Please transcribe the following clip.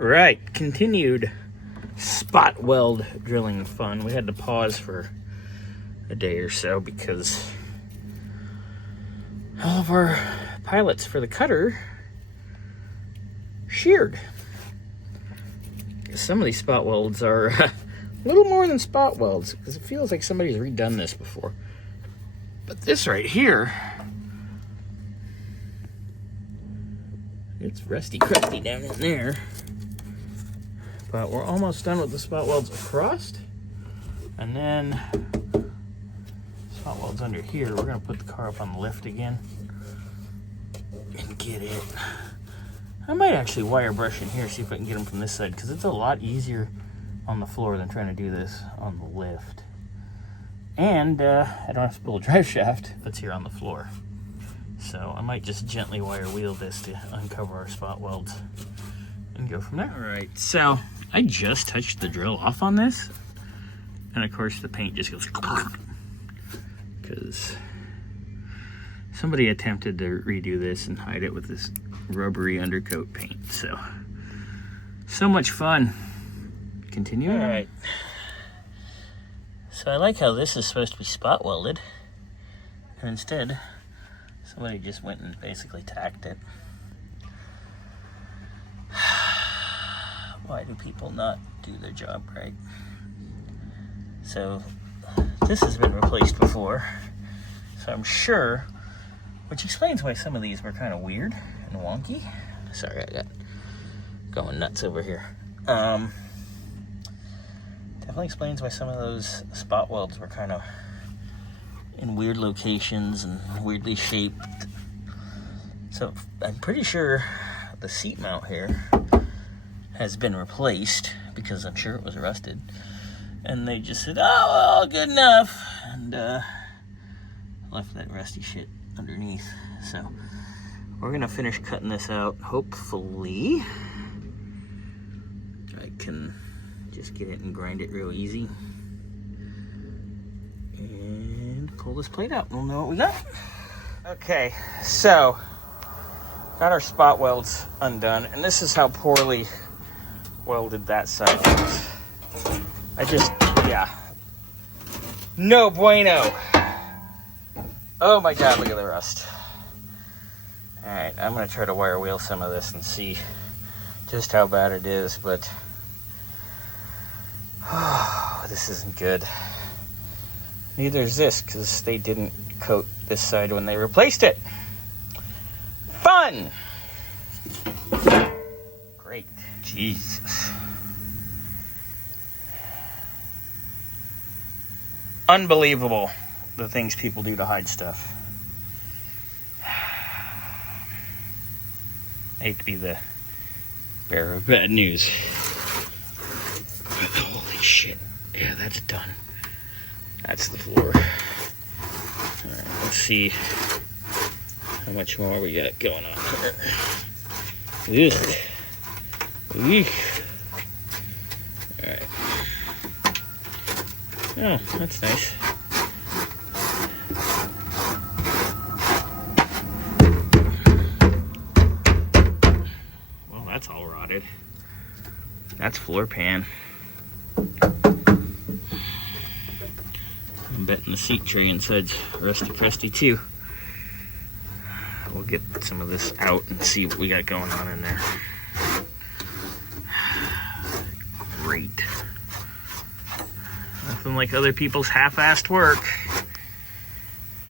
Right, continued spot weld drilling fun. We had to pause for a day or so because all of our pilots for the cutter sheared. Some of these spot welds are a little more than spot welds because it feels like somebody's redone this before. But this right here, it's rusty crusty down in there. But we're almost done with the spot welds across. And then spot welds under here. We're gonna put the car up on the lift again and get it. I might actually wire brush in here, see if I can get them from this side, because it's a lot easier on the floor than trying to do this on the lift. And I don't have to pull a drive shaft if it's here on the floor. So I might just gently wire wheel this to uncover our spot welds and go from there. All right, so I just touched the drill off on this, and of course the paint just goes because somebody attempted to redo this and hide it with this rubbery undercoat paint. So much fun. Continue. All right. So I like how this is supposed to be spot welded, and instead somebody just went and basically tacked it. Why do people not do their job right? So this has been replaced before, so I'm sure, which explains why some of these were kind of weird and wonky. Sorry, I got going nuts over here. Definitely explains why some of those spot welds were kind of in weird locations and weirdly shaped. So I'm pretty sure the seat mount here has been replaced because I'm sure it was rusted, and they just said, oh well, good enough, and left that rusty shit underneath. So we're gonna finish cutting this out. Hopefully I can just get it and grind it real easy and pull this plate out. We'll know what we got. Okay, so got our spot welds undone, and this is how poorly welded that side was. No bueno. Oh my God, look at the rust. All right, I'm gonna try to wire wheel some of this and see just how bad it is, but this isn't good. Neither is this, because they didn't coat this side when they replaced it. Fun! Great. Jesus. Unbelievable, the things people do to hide stuff. I hate to be the bearer of bad news. Holy shit. Yeah, that's done. That's the floor. Alright, let's see how much more we got going on here. Ugh. Eek. Alright. Oh, that's nice. Well, that's all rotted. That's floor pan. I'm betting the seat tray inside's rusty crusty too. We'll get some of this out and see what we got going on in there. Great. Nothing like other people's half-assed work.